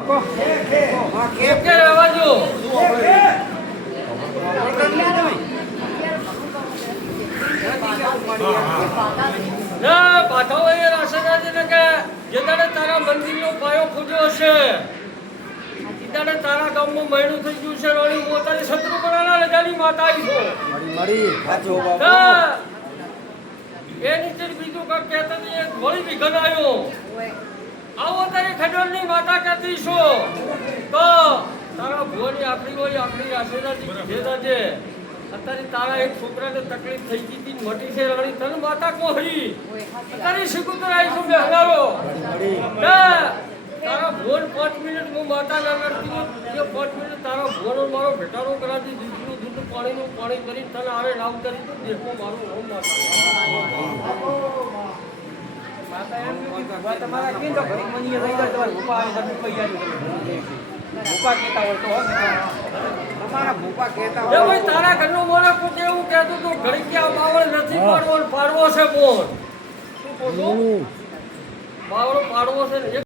કે રહેવા દો. ના પાછો એ રાશેદાજીને કે જે દાડે તારા મંદિરનો પાયો ખોદ્યો હશે એ દાડે તારા ગામમાં મહિનું થઈ ગયું છે રોણી પોતાની શત્રુપરાના રજાની માતા આવી એ નીચે બીજું કાંક કહેતા નહીં એક વળી વિઘન આવ્યો આવો તારી ખડોળની માતા કહેતી છો તો તારા ભુવાની આખરી રાશેદાજી કીધેલા છે અત્યારે તારા એક છોકરાને તકલીફ થઈ ગઈ હતી મોટી છે રાણી તને માતા કોહી અત્યારે શીખુતર આવીશું બેહનારો તારા ભોન 5 મિનિટ હું માતા ના કરતી એ 5 મિનિટ તારા ભોનો મારો ભેટારો કરાવી દૂધનું દૂધ પાણીનું પાણી કરી તને આવે નામ કરી તો દેખો મારું હોમ માતા તમારા કેમ તો ઘણી મની રહી જાય તમારા ભૂપા આવે તમે કહી જાય ભૂપા કહેતા હોય તો તમારા ભૂપા કહેતા હોય ભાઈ તારા ઘરનો મોરા કોકે એવું કહેતું તો ઘડી કે આ બાવળ નથી પાડવો છે બોલ શું બોલો બાવળો પાડવો છે ને